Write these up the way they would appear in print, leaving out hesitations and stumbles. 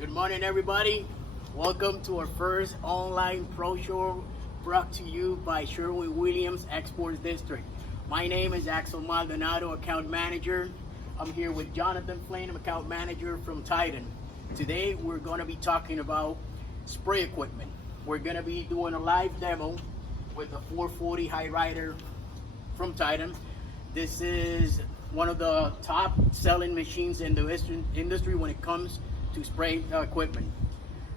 Good morning, everybody. Welcome to our first online pro show brought to you by Sherwin-Williams Exports District. My name is Axel Maldonado, account manager. I'm here with Jonathan Flynn, account manager from Titan. Today, we're going to be talking about spray equipment. We're going to be doing a live demo with the 440 High Rider from Titan. This is one of the top selling machines in the industry when it comes to spray equipment.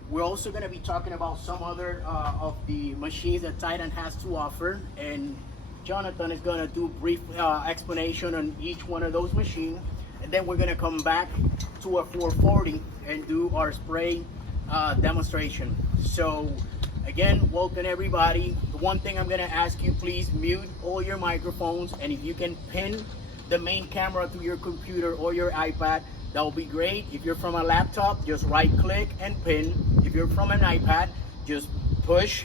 We're also going to be talking about some other of the machines that Titan has to offer, and Jonathan is going to do a brief explanation on each one of those machines, and then we're going to come back to our 440 and do our spray demonstration. So again, welcome everybody. The one thing I'm going to ask you, please mute all your microphones, and if you can pin the main camera to your computer or your iPad, that will be great. If you're from a laptop, just right click and pin. If you're from an iPad, just push,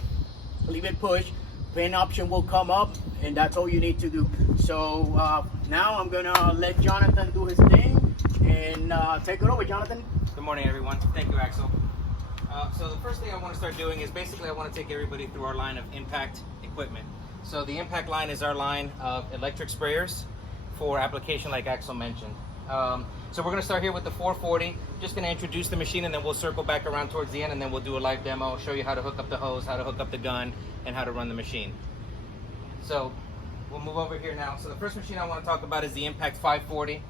leave it push. Pin option will come up, and that's all you need to do. So now I'm gonna let Jonathan do his thing, and take it over, Jonathan. Good morning, everyone. Thank you, Axel. So the first thing I want to start doing is basically I want to take everybody through our line of impact equipment. So the impact line is our line of electric sprayers for application like Axel mentioned. So we're going to start here with the 440. Just going to introduce the machine, and then we'll circle back around towards the end, and then we'll do a live demo, show you how to hook up the hose, how to hook up the gun, and how to run the machine. So we'll move over here now. So the first machine I want to talk about is the Impact 540.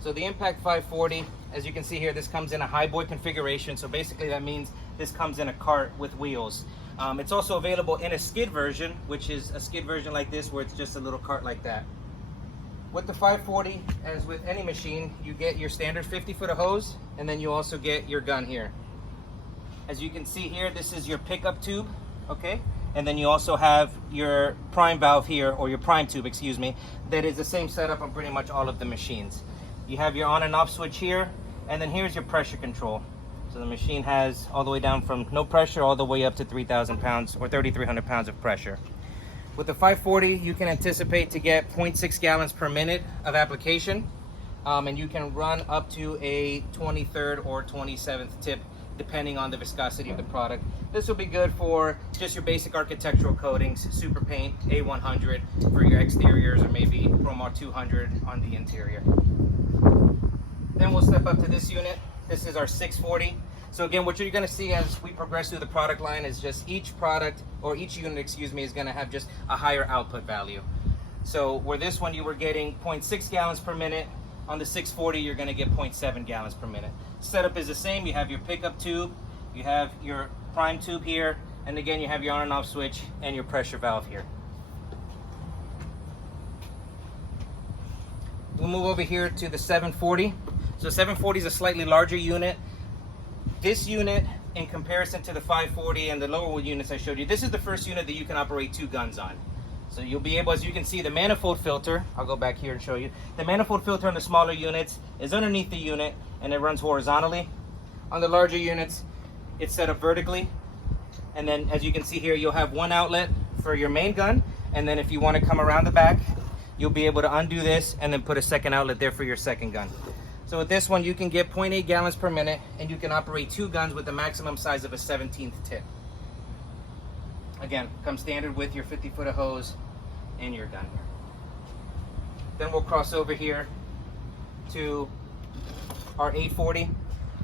So the Impact 540, as you can see here, this comes in a high boy configuration. So basically that means this comes in a cart with wheels. It's also available in a skid version, which is a skid version like this, where it's just a little cart like that. With the 540, as with any machine, you get your standard 50-foot of hose, and then you also get your gun here. As you can see here, this is your pickup tube, okay? And then you also have your prime valve here, or your prime tube, excuse me, that is the same setup on pretty much all of the machines. You have your on and off switch here, and then here's your pressure control. So the machine has all the way down from no pressure all the way up to 3,000 pounds or 3,300 pounds of pressure. With the 540, you can anticipate to get 0.6 gallons per minute of application, and you can run up to a 23rd or 27th tip, depending on the viscosity of the product. This will be good for just your basic architectural coatings, super paint, A100 for your exteriors, or maybe Promar 200 on the interior. Then we'll step up to this unit. This is our 640. So again, what you're going to see as we progress through the product line is just each product, or each unit, excuse me, is going to have just a higher output value. So where this one you were getting 0.6 gallons per minute, on the 640 you're going to get 0.7 gallons per minute. Setup is the same. You have your pickup tube, you have your prime tube here, and again you have your on and off switch and your pressure valve here. We'll move over here to the 740. So 740 is a slightly larger unit. This unit, in comparison to the 540 and the lower units I showed you, this is the first unit that you can operate two guns on. So you'll be able, as you can see, the manifold filter, I'll go back here and show you. The manifold filter on the smaller units is underneath the unit, and it runs horizontally. On the larger units, it's set up vertically. And then, as you can see here, you'll have one outlet for your main gun, and then if you want to come around the back, you'll be able to undo this and then put a second outlet there for your second gun. So with this one, you can get 0.8 gallons per minute, and you can operate two guns with the maximum size of a 17th tip. Again, comes standard with your 50-foot of hose and your gun here. Then we'll cross over here to our 840,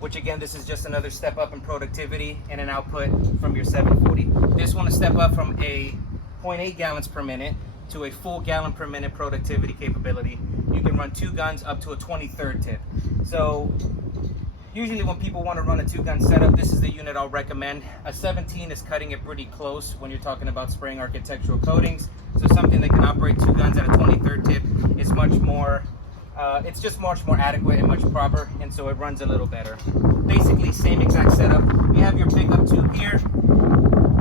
which again, this is just another step up in productivity and an output from your 740. This one is step up from a 0.8 gallons per minute to a full gallon per minute productivity capability. You can run two guns up to a 23rd tip. So usually when people want to run a two-gun setup, this is the unit I'll recommend. A 17 is cutting it pretty close when you're talking about spraying architectural coatings. So something that can operate two guns at a 23rd tip is much more, it's just much more adequate and much proper, and so it runs a little better. Basically same exact setup. You have your pickup tube here,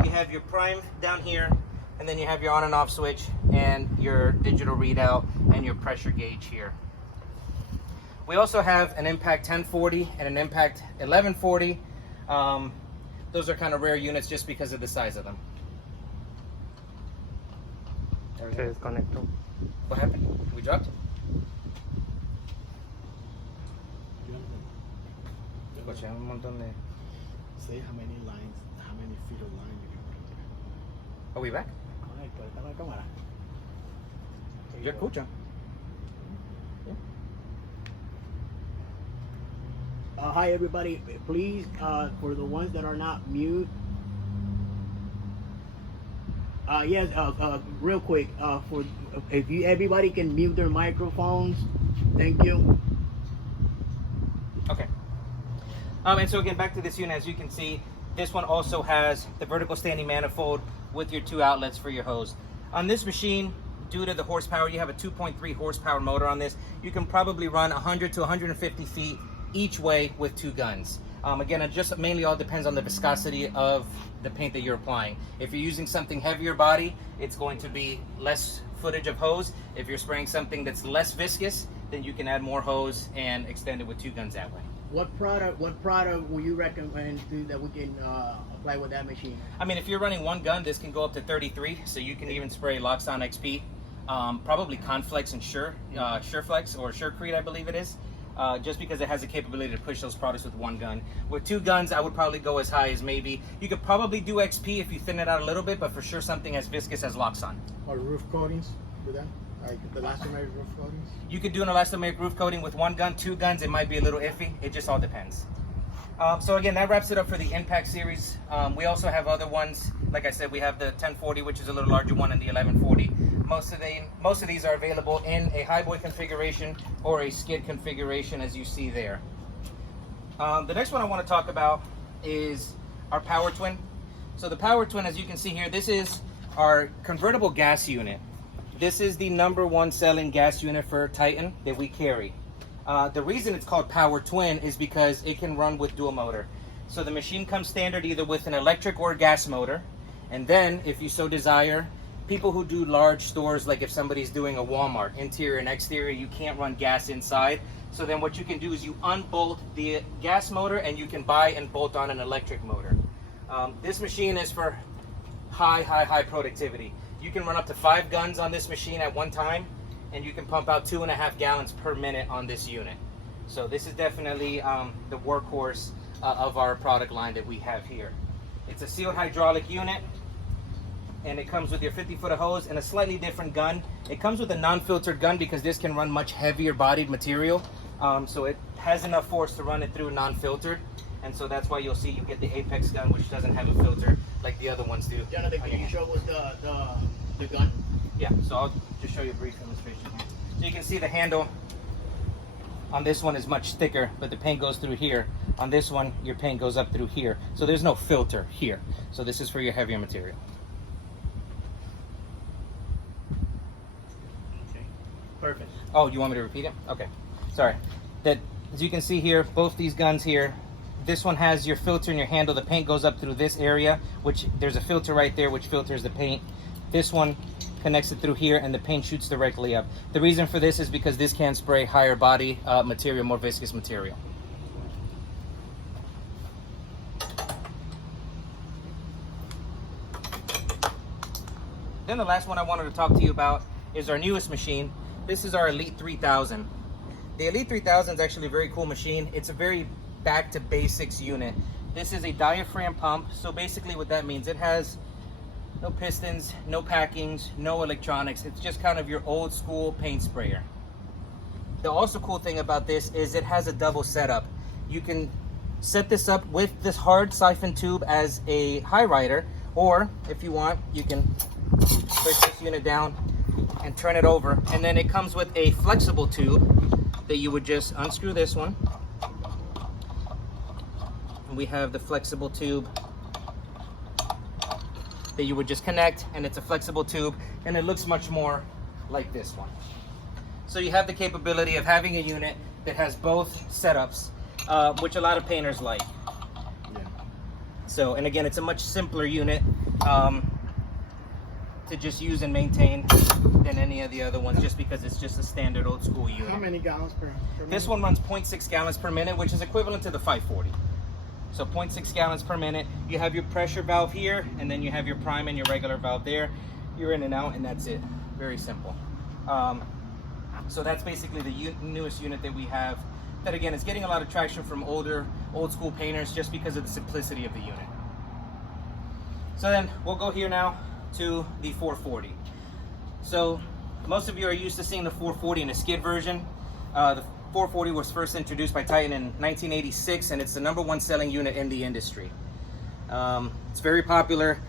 you have your prime down here, and then you have your on and off switch and your digital readout and your pressure gauge here. We also have an Impact 1040 and an Impact 1140. Those are kind of rare units just because of the size of them. Se desconectó. What happened? We dropped? Escuché un montón de... say how many lines, how many feet of line you can put in there. Are we back? Correcto, está la cámara. Yo escucho. Hi everybody, please, for the ones that are not mute, yes, real quick, for if you everybody can mute their microphones, thank you. Okay. And so again, back to this unit, as you can see, this one also has the vertical standing manifold with your 2 outlets for your hose. On this machine, due to the horsepower, you have a 2.3 horsepower motor on this. You can probably run 100 to 150 feet each way with 2 guns. Again, it just mainly all depends on the viscosity of the paint that you're applying. If you're using something heavier body, it's going to be less footage of hose. If you're spraying something that's less viscous, then you can add more hose and extend it with 2 guns that way. What product will you recommend that we can apply with that machine? I mean, if you're running 1 gun, this can go up to 33, so you can even spray Loxon XP, probably Conflex and Sureflex or Surecrete, I believe it is. Just because it has the capability to push those products with 1 gun. With 2 guns, I would probably go as high as maybe, you could probably do XP if you thin it out a little bit, but for sure something as viscous as Loxon. Or roof coatings with that? Like the elastomeric roof coatings? You could do an elastomeric roof coating with 1 gun. 2 guns, it might be a little iffy. It just all depends. So again, that wraps it up for the Impact series. We also have other ones. Like I said, we have the 1040, which is a little larger one, and the 1140. Most of these are available in a highboy configuration or a skid configuration, as you see there. The next one I want to talk about is our Power Twin. So the Power Twin, as you can see here, this is our convertible gas unit. This is the #1 selling gas unit for Titan that we carry. The reason it's called Power Twin is because it can run with dual motor. So the machine comes standard either with an electric or gas motor, and then if you so desire, people who do large stores, like if somebody's doing a Walmart, interior and exterior, you can't run gas inside. So then what you can do is you unbolt the gas motor and you can buy and bolt on an electric motor. This machine is for high productivity. You can run up to 5 guns on this machine at one time, and you can pump out 2.5 gallons per minute on this unit. So this is definitely the workhorse of our product line that we have here. It's a sealed hydraulic unit, and it comes with your 50-foot of hose and a slightly different gun. It comes with a non-filtered gun because this can run much heavier bodied material. So it has enough force to run it through non-filtered. And so that's why you'll see you get the Apex gun, which doesn't have a filter like the other ones do. Jonathan, can you show us the gun? Yeah, so I'll just show you a brief illustration here. So you can see the handle on this one is much thicker, but the paint goes through here. On this one, your paint goes up through here. So there's no filter here. So this is for your heavier material. Okay, perfect. Oh, you want me to repeat it? Okay, sorry. That, as you can see here, both these guns here, this one has your filter in your handle. The paint goes up through this area, which there's a filter right there, which filters the paint. This one connects it through here, and the paint shoots directly up. The reason for this is because this can spray higher body material, more viscous material. Then the last one I wanted to talk to you about is our newest machine. This is our Elite 3000. The Elite 3000 is actually a very cool machine. It's a very back to basics unit. This is a diaphragm pump. So basically what that means, it has no pistons, no packings, no electronics. It's just kind of your old school paint sprayer. The also cool thing about this is it has a double setup. You can set this up with this hard siphon tube as a high rider, or if you want, you can push this unit down and turn it over. And then it comes with a flexible tube that you would just unscrew this one. And we have the flexible tube that you would just connect, and it's a flexible tube, and it looks much more like this one. So you have the capability of having a unit that has both setups, which a lot of painters like. Yeah. So, and again, it's a much simpler unit to just use and maintain than any of the other ones, just because it's just a standard old school unit. How many gallons per minute? This one runs 0.6 gallons per minute, which is equivalent to the 540. So 0.6 gallons per minute. You have your pressure valve here, and then you have your prime and your regular valve there. You're in and out, and that's it. Very simple. So that's basically the newest unit that we have. That again is getting a lot of traction from older old school painters just because of the simplicity of the unit. So then we'll go here now to the 440. So most of you are used to seeing the 440 in a skid version. The 440 was first introduced by Titan in 1986, and it's the #1 selling unit in the industry. It's very popular,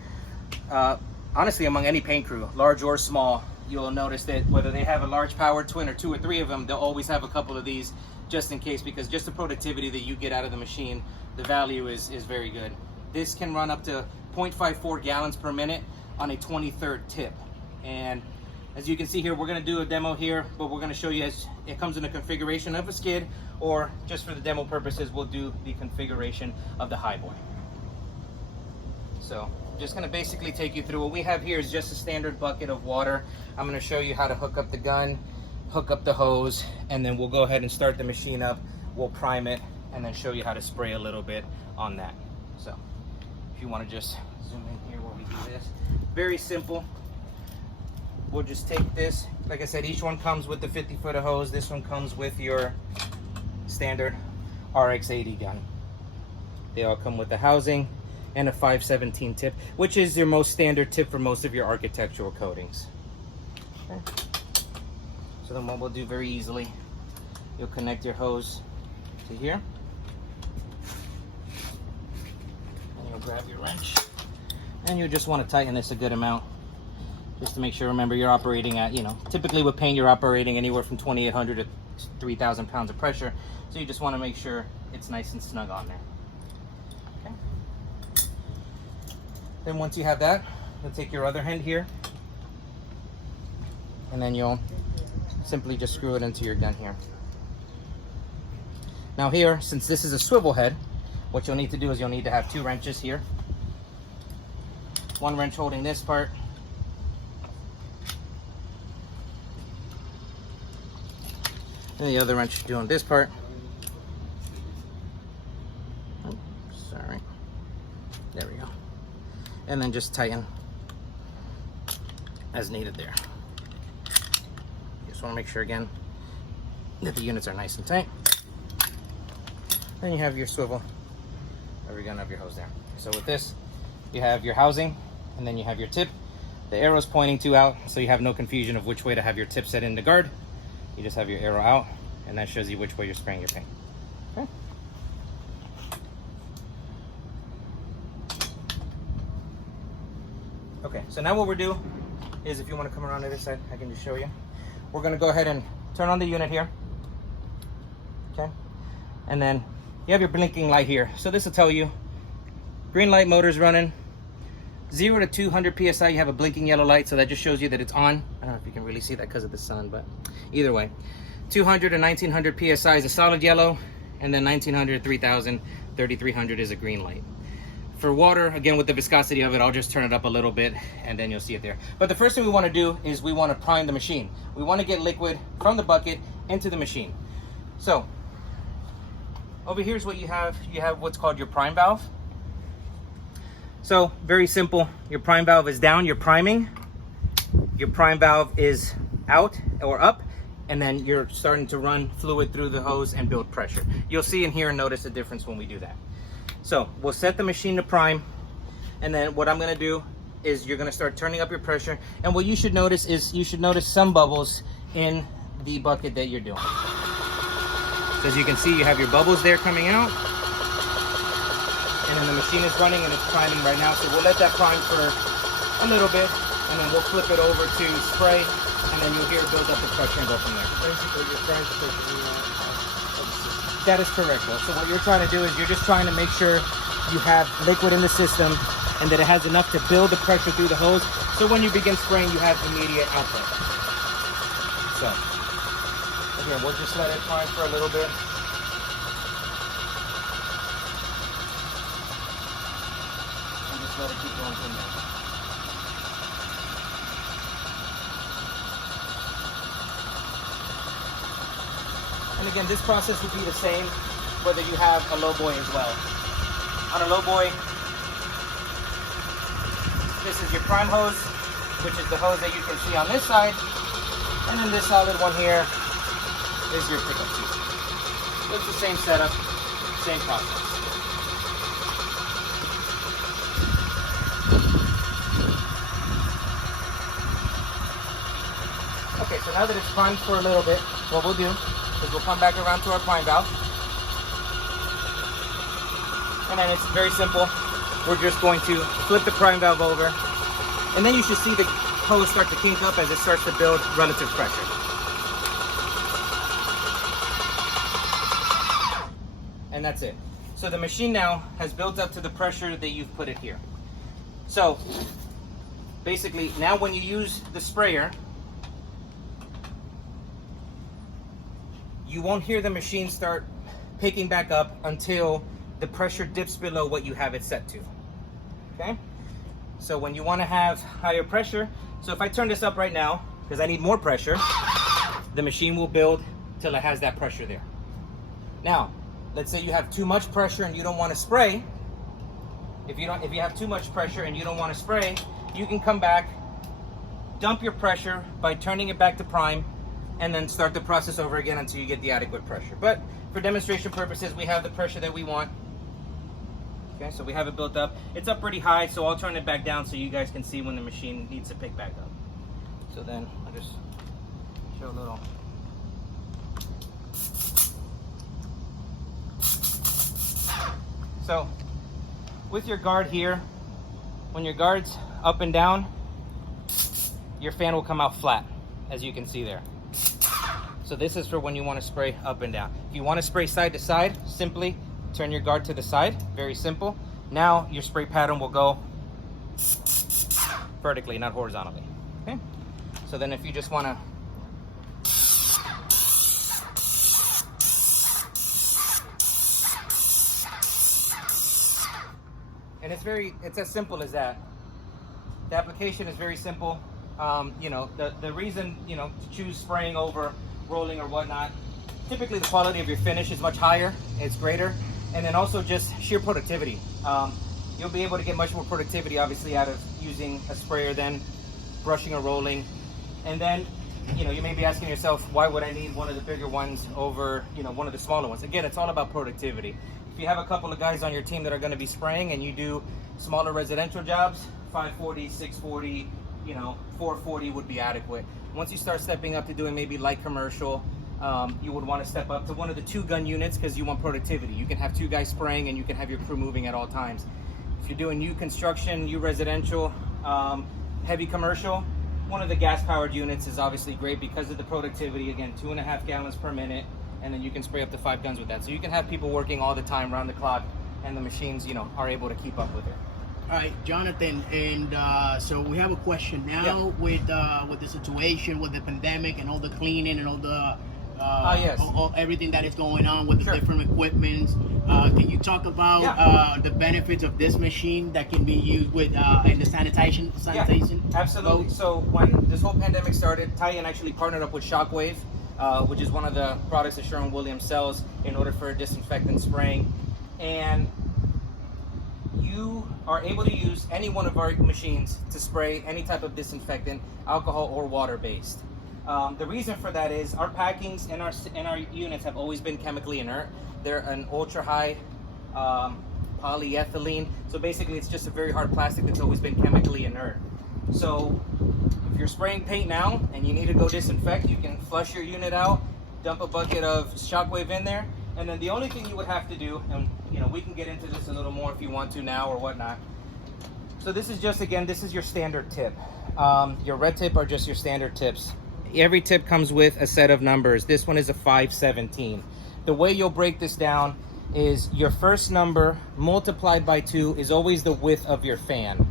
honestly, among any paint crew, large or small. You'll notice that whether they have a large power twin or 2 or 3 of them, they'll always have a couple of these just in case, because just the productivity that you get out of the machine, the value is very good. This can run up to 0.54 gallons per minute on a 23rd tip. And as you can see here, we're going to do a demo here, but we're going to show you as it comes in a configuration of a skid, or just for the demo purposes, we'll do the configuration of the highboy. So just going to basically take you through what we have here is just a standard bucket of water. I'm going to show you how to hook up the gun, hook up the hose, and then we'll go ahead and start the machine up. We'll prime it and then show you how to spray a little bit on that. So if you want to just zoom in here while we do this, very simple. We'll just take this, like I said, each one comes with the 50-foot of hose. This one comes with your standard RX-80 gun. They all come with the housing and a 5/17 tip, which is your most standard tip for most of your architectural coatings. Okay. So then what we'll do very easily, you'll connect your hose to here, and you'll grab your wrench, and you just want to tighten this a good amount, just to make sure. Remember, you're operating at, typically with paint, you're operating anywhere from 2,800 to 3,000 pounds of pressure, so you just want to make sure it's nice and snug on there. Okay. Then once you have that, you'll take your other hand here, and then you'll simply just screw it into your gun here. Now here, since this is a swivel head, what you'll need to do is you'll need to have 2 wrenches here. One wrench holding this part, and the other wrench doing this part. Oh, sorry. There we go. And then just tighten as needed there. Just want to make sure again that the units are nice and tight. Then you have your swivel of your gun, of your hose there. So with this, you have your housing, and then you have your tip. The arrow's pointing to out, so you have no confusion of which way to have your tip set in the guard. You just have your arrow out, and that shows you which way you're spraying your paint. Okay. Okay, so now what we'll do is, if you want to come around to this side, I can just show you. We're going to go ahead and turn on the unit here. Okay, and then you have your blinking light here. So this will tell you green light, motor's running. 0 to 200 psi, you have a blinking yellow light, so that just shows you that it's on. I don't know if you can really see that because of the sun, but either way, 200 to 1900 psi is a solid yellow, and then 1900, 3000, 3300 is a green light. For water, again, with the viscosity of it, I'll just turn it up a little bit, and then you'll see it there. But the first thing we want to do is we want to prime the machine. We want to get liquid from the bucket into the machine. So over here's what you have. You have what's called your prime valve. So very simple. Your prime valve is down, you're priming. Your prime valve is out or up, and then you're starting to run fluid through the hose and build pressure. You'll see in here and notice the difference when we do that. So we'll set the machine to prime, and then what I'm going to do is you're going to start turning up your pressure, and what you should notice is you should notice some bubbles in the bucket that you're doing. So as you can see, you have your bubbles there coming out, and then the machine is running and it's priming right now. So we'll let that prime for a little bit, and then we'll flip it over to spray, and then you'll hear it build up the pressure and go from there. Basically, you're trying to take the That is correct, though. So what you're trying to do is you're just trying to make sure you have liquid in the system and that it has enough to build the pressure through the hose, so when you begin spraying, you have immediate output. So again, we'll just let it prime for a little bit. And just let it keep going from there. And again, this process would be the same whether you have a low boy as well. On a low boy, this is your prime hose, which is the hose that you can see on this side. And then this solid one here is your pickup tube. It's the same setup, Same process. Okay, so now that it's primed for a little bit, what we'll do is we'll come back around to our prime valve. And then it's very simple. We're just going to flip the prime valve over, and then you should see the hose start to kink up as it starts to build relative pressure. And that's it. So the machine now has built up to the pressure that you've put it here. So basically, now when you use the sprayer, you won't hear the machine start picking back up until the pressure dips below what you have it set to. Okay? So when you want to have higher pressure, so if I turn this up right now, because I need more pressure, the machine will build till it has that pressure there. Now, let's say you have too much pressure and you don't want to spray. If you have too much pressure and you don't want to spray, you can come back, dump your pressure by turning it back to prime, and then start the process over again until you get the adequate pressure. But for demonstration purposes, we have the pressure that we want. Okay, so we have it built up. It's up pretty high, so I'll turn it back down so you guys can see when the machine needs to pick back up. So then I'll just show a little. So with your guard here, when your guard's up and down, your fan will come out flat, as you can see there. So this is for when you want to spray up and down. If you want to spray side to side, simply turn your guard to the side. Very simple. Now your spray pattern will go vertically, not horizontally. Okay. So then if you just want to and it's as simple as that. The application is very simple. You know, the reason, you know, to choose spraying over rolling or whatnot, typically the quality of your finish is much higher, it's greater, and then also just sheer productivity. You'll be able to get much more productivity obviously out of using a sprayer than brushing or rolling. And then, you know, you may be asking yourself, why would I need one of the bigger ones over, you know, one of the smaller ones? Again, it's all about productivity. If you have a couple of guys on your team that are going to be spraying and you do smaller residential jobs, 540, 640, you know, 440 would be adequate. Once you start stepping up to doing maybe light commercial, you would want to step up to one of the 2-gun units because you want productivity. You can have 2 guys spraying and you can have your crew moving at all times. If you're doing new construction, new residential, heavy commercial, one of the gas-powered units is obviously great because of the productivity. Again, 2.5 gallons per minute, and then you can spray up to 5 guns with that. So you can have people working all the time, around the clock, and the machines, you know, are able to keep up with it. All right, Jonathan, and so we have a question now. Yeah. With the situation, with the pandemic and all the cleaning and all the yes. all everything that is going on with the Sure. different equipments. Can you talk about the benefits of this machine that can be used with in the sanitation? Absolutely. mode? So when this whole pandemic started, Titan actually partnered up with Shockwave, which is one of the products that Sherwin-Williams sells in order for disinfectant spraying. And you are able to use any one of our machines to spray any type of disinfectant, alcohol or water-based. The reason for that is our packings and our units have always been chemically inert. They're an ultra-high polyethylene. So basically it's just a very hard plastic that's always been chemically inert. So if you're spraying paint now and you need to go disinfect, you can flush your unit out, dump a bucket of Shockwave in there, and then the only thing you would have to do, and you know, we can get into this a little more if you want to now or whatnot. So this is just, again, this is your standard tip. Your red tip are just your standard tips. Every tip comes with a set of numbers. This one is a 517. The way you'll break this down is your first number multiplied by 2 is always the width of your fan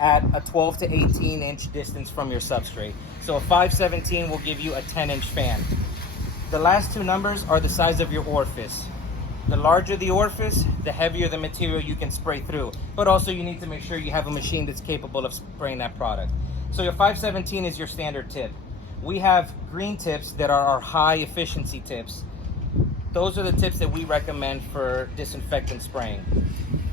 at a 12 to 18 inch distance from your substrate. So a 517 will give you a 10-inch fan. The last 2 numbers are the size of your orifice. The larger the orifice, the heavier the material you can spray through. But also you need to make sure you have a machine that's capable of spraying that product. So your 517 is your standard tip. We have green tips that are our high efficiency tips. Those are the tips that we recommend for disinfectant spraying.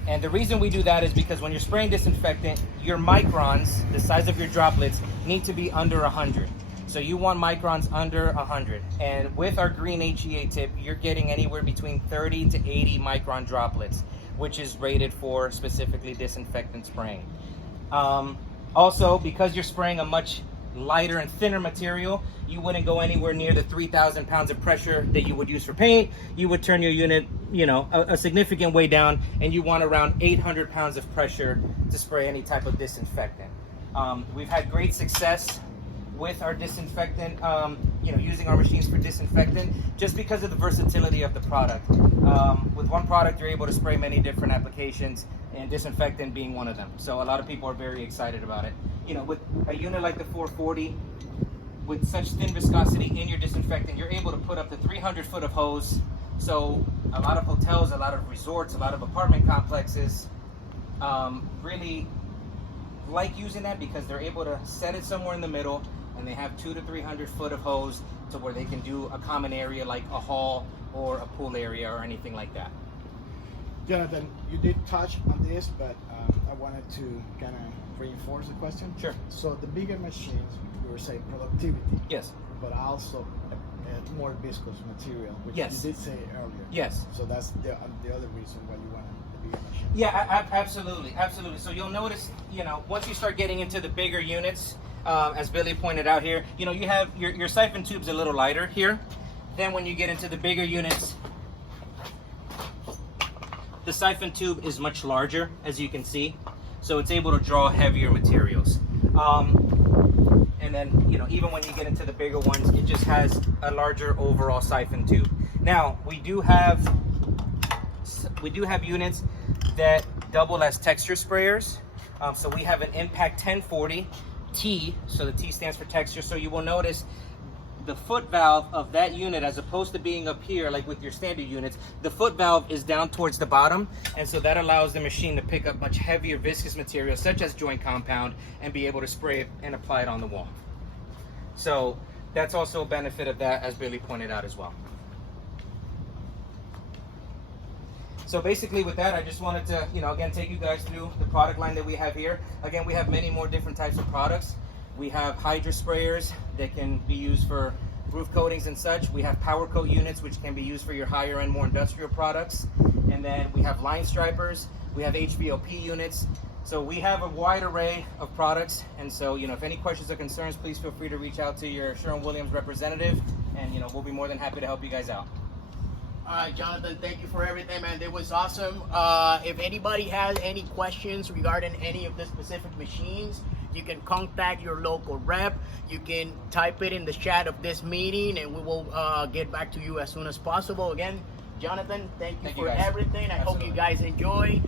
And the reason we do that is because when you're spraying disinfectant, your microns, the size of your droplets, need to be under 100. So you want microns under 100. And with our green HEA tip, you're getting anywhere between 30 to 80 micron droplets, which is rated for specifically disinfectant spraying. Also, because you're spraying a much lighter and thinner material, you wouldn't go anywhere near the 3,000 pounds of pressure that you would use for paint. You would turn your unit, you know, a significant way down, and you want around 800 pounds of pressure to spray any type of disinfectant. We've had great success with our disinfectant, you know, using our machines for disinfectant, just because of the versatility of the product. With one product, you're able to spray many different applications, and disinfectant being one of them. So a lot of people are very excited about it. You know, with a unit like the 440, with such thin viscosity in your disinfectant, you're able to put up to 300 foot of hose. So a lot of hotels, a lot of resorts, a lot of apartment complexes really like using that, because they're able to set it somewhere in the middle, and they have 200 to 300 foot of hose to where they can do a common area like a hall or a pool area or anything like that. Jonathan, you did touch on this, but I wanted to kind of reinforce the question. Sure. So the bigger machines, we were saying productivity. Yes. But also more viscous material, which Yes. you did say earlier. Yes. So that's the other reason why you wanted the bigger machine. Yeah, absolutely, absolutely. So you'll notice, you know, once you start getting into the bigger units, as Billy pointed out here, you know, you have your siphon tube's a little lighter here. Then when you get into the bigger units, the siphon tube is much larger, as you can see. So it's able to draw heavier materials. And then, you know, even when you get into the bigger ones, it just has a larger overall siphon tube. Now, we do have units that double as texture sprayers. So we have an Impact 1040 T, so the T stands for texture. So you will notice the foot valve of that unit, as opposed to being up here like with your standard units, the foot valve is down towards the bottom, and so that allows the machine to pick up much heavier viscous material such as joint compound and be able to spray it and apply it on the wall. So that's also a benefit of that, as Billy pointed out as well. So basically with that, I just wanted to, you know, again, take you guys through the product line that we have here. Again, we have many more different types of products. We have hydro sprayers that can be used for roof coatings and such. We have power coat units, which can be used for your higher end, more industrial products. And then we have line stripers. We have HVOP units. So we have a wide array of products. And so, you know, if any questions or concerns, please feel free to reach out to your Sherwin-Williams representative, and, you know, we'll be more than happy to help you guys out. All right, Jonathan, thank you for everything, man. It was awesome. If anybody has any questions regarding any of the specific machines, you can contact your local rep. You can type it in the chat of this meeting, and we will get back to you as soon as possible. Again, Jonathan, thank you for everything. I hope you guys enjoy.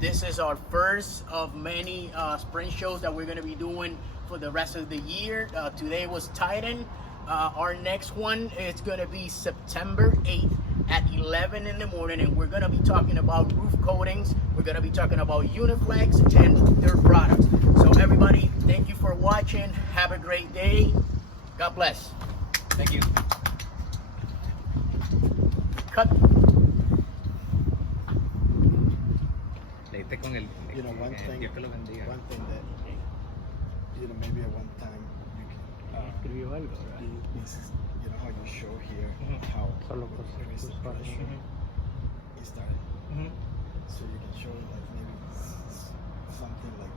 This is our first of many sprint shows that we're going to be doing for the rest of the year. Today was Titan. Our next one is going to be September 8th at 11 in the morning, and we're going to be talking about roof coatings. We're going to be talking about Uniflex and their products. So everybody, thank you for watching. Have a great day. God bless. Thank you. Cut. You know, one thing that, you know, maybe at one time you can, you know how you show here how there is the pressure it started. So you can show like maybe something like